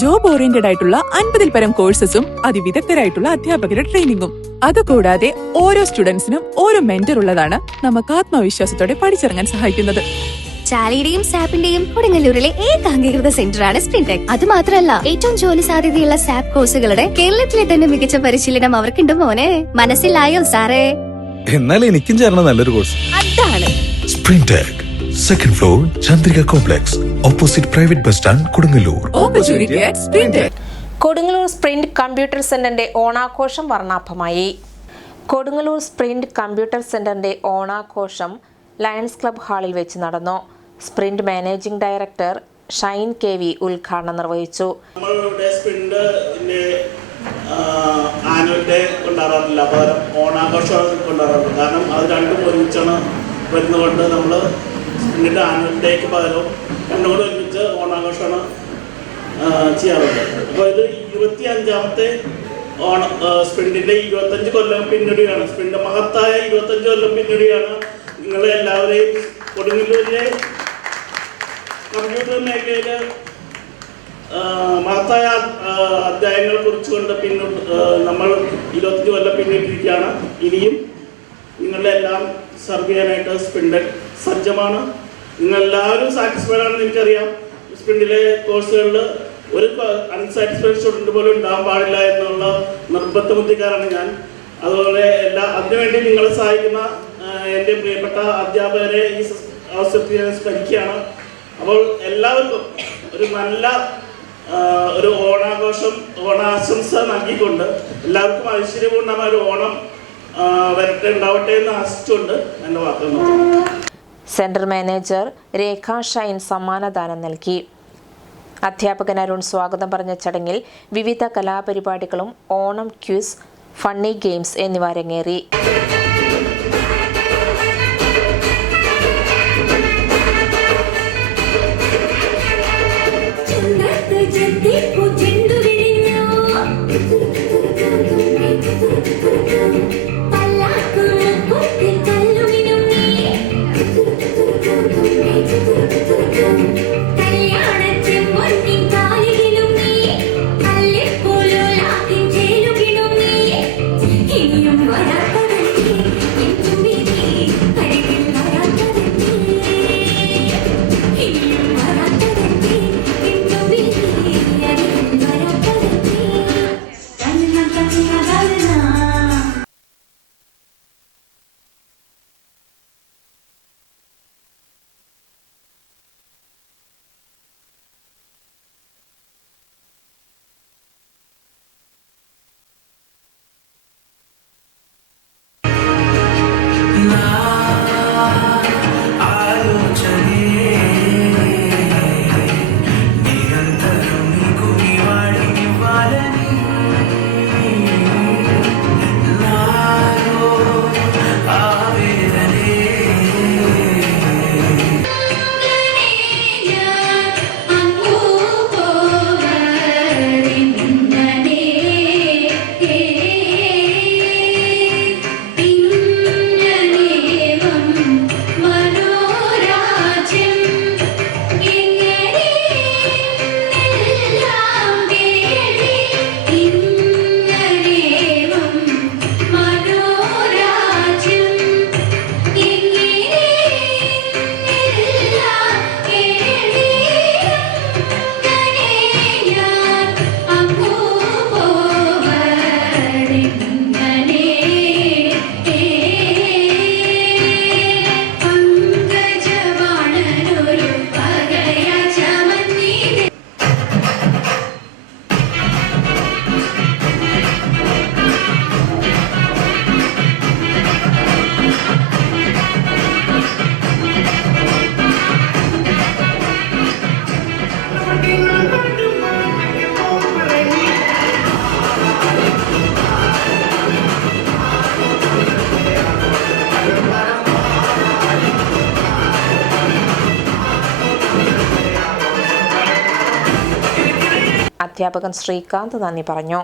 Job oriented ആയിട്ടുള്ള 50-ൽ പരം കോഴ്സസും അതിവിദഗ്ധരായിട്ടുള്ള അധ്യാപകരുടെ ട്രെയിനിങ്ങും. അതുകൂടാതെ ഓരോ സ്റ്റുഡൻസിനും ഓരോ മെന്റർ ഉള്ളതാണ് നമുക്ക് ആത്മവിശ്വാസത്തോടെ പഠിച്ചിറങ്ങാൻ സഹായിക്കുന്നത്. ചാലിയുടെയും സാപ്പിന്റെയും കൊടുങ്ങല്ലൂരിലെ ഏകാംഗീകൃത സെന്ററാണ് സ്പ്രിൻടെക്. അത് മാത്രമല്ല, ഏറ്റവും ജോലി സാധ്യതയുള്ള സാപ്പ് കോഴ്സുകളുടെ കേരളത്തിലെ തന്നെ മികച്ച പരിശീലനം അവർക്കുണ്ട് മോനെ. മനസ്സിലായോ സാറേ? എന്നാൽ എനിക്കും ചേർന്ന നല്ലൊരു കോഴ്സ് അതാണ് സ്പ്രിൻടെക്. Second floor Chandrika complex, opposite private bus stand, Kodungallur. Kodungallur sprint computer സെന്ററിന്റെ ഓണാഘോഷം വർണ്ണാഭമായി. കൊടുങ്ങല്ലൂർ സ്പ്രിന്റ് കമ്പ്യൂട്ടർ സെന്ററിന്റെ ഓണാഘോഷം ലയൺസ് ക്ലബ് ഹാളിൽ വെച്ച് നടന്നു. Sprint managing director Shine KV ഉദ്ഘാടനം നിർവഹിച്ചു. ആനുവൽ ഡേ കൊണ്ടാടാറില്ല, പകരം ഓണാഘോഷം കൊണ്ടാടാറുണ്ട്. കാരണം അത് രണ്ടും ഒരുമിച്ചാണ് വരുന്നതുകൊണ്ട് നമ്മൾ സ്പ്രിന്റിൻ്റെ ആനുവൽ ഡേക്ക് പകരം രണ്ടും കൂടെ ഒരുമിച്ച് ഓണാഘോഷമാണ് ചെയ്യാറുള്ളത്. അപ്പോൾ ഇത് 25ാമത്തെ സ്പ്രിന്റിൻ്റെ 25 കൊല്ലം പിന്നിടുകയാണ്. സ്പ്രിന്റ് മഹത്തായ 25 കൊല്ലം പിന്നിടുകയാണ്. നിങ്ങളെല്ലാവരെയും കൊടുങ്ങല്ലൂരിലെ കമ്പ്യൂട്ടർ മേഖലയിൽ മഹത്തായ അധ്യായങ്ങൾ കുറിച്ചുകൊണ്ട് നമ്മൾ 25 കൊല്ലം പിന്നിട്ടിരിക്കുകയാണ്. ഇനിയും നിങ്ങളുടെ എല്ലാം സർവ് ചെയ്യാനായിട്ട് സ്പ്രിന്റെക് സജ്ജമാണ്. നിങ്ങളെല്ലാവരും സാറ്റിസ്ഫൈഡ് ആണെന്ന് എനിക്കറിയാം. സ്പ്രിന്റിലെ കോഴ്സുകളിൽ ഒരു അൺസാറ്റിസ്ഫൈഡ് സ്റ്റുഡൻറ്റ് പോലും ഉണ്ടാകാൻ പാടില്ല എന്നുള്ള നിർബന്ധ ബുദ്ധിക്കാരാണ് ഞാൻ. അതുപോലെ അതിനുവേണ്ടി നിങ്ങളെ സഹായിക്കുന്ന എൻ്റെ പ്രിയപ്പെട്ട അധ്യാപകരെ ഈ അവസരത്തിൽ ഞാൻ സ്മരിക്കുകയാണ്. അപ്പോൾ എല്ലാവർക്കും ഒരു നല്ല ഒരു ഓണാശംസ നൽകിക്കൊണ്ട് എല്ലാവർക്കും ഐശ്വര്യപൂർണ്ണമായ ഒരു ഓണം ഉണ്ടാവട്ടെ എന്ന് ആശിച്ചുകൊണ്ട് എൻ്റെ വാക്കുകൾ. സെന്റർ മാനേജർ രേഖ ഷൈൻ സമ്മാനദാനം നൽകി. അധ്യാപകൻ അരുൺ സ്വാഗതം പറഞ്ഞ ചടങ്ങിൽ വിവിധ കലാപരിപാടികളും ഓണം ക്വിസ്, ഫണ്ണി ഗെയിംസ് എന്നിവ അരങ്ങേറി. അധ്യാപകൻ ശ്രീകാന്ത് നന്ദി പറഞ്ഞു.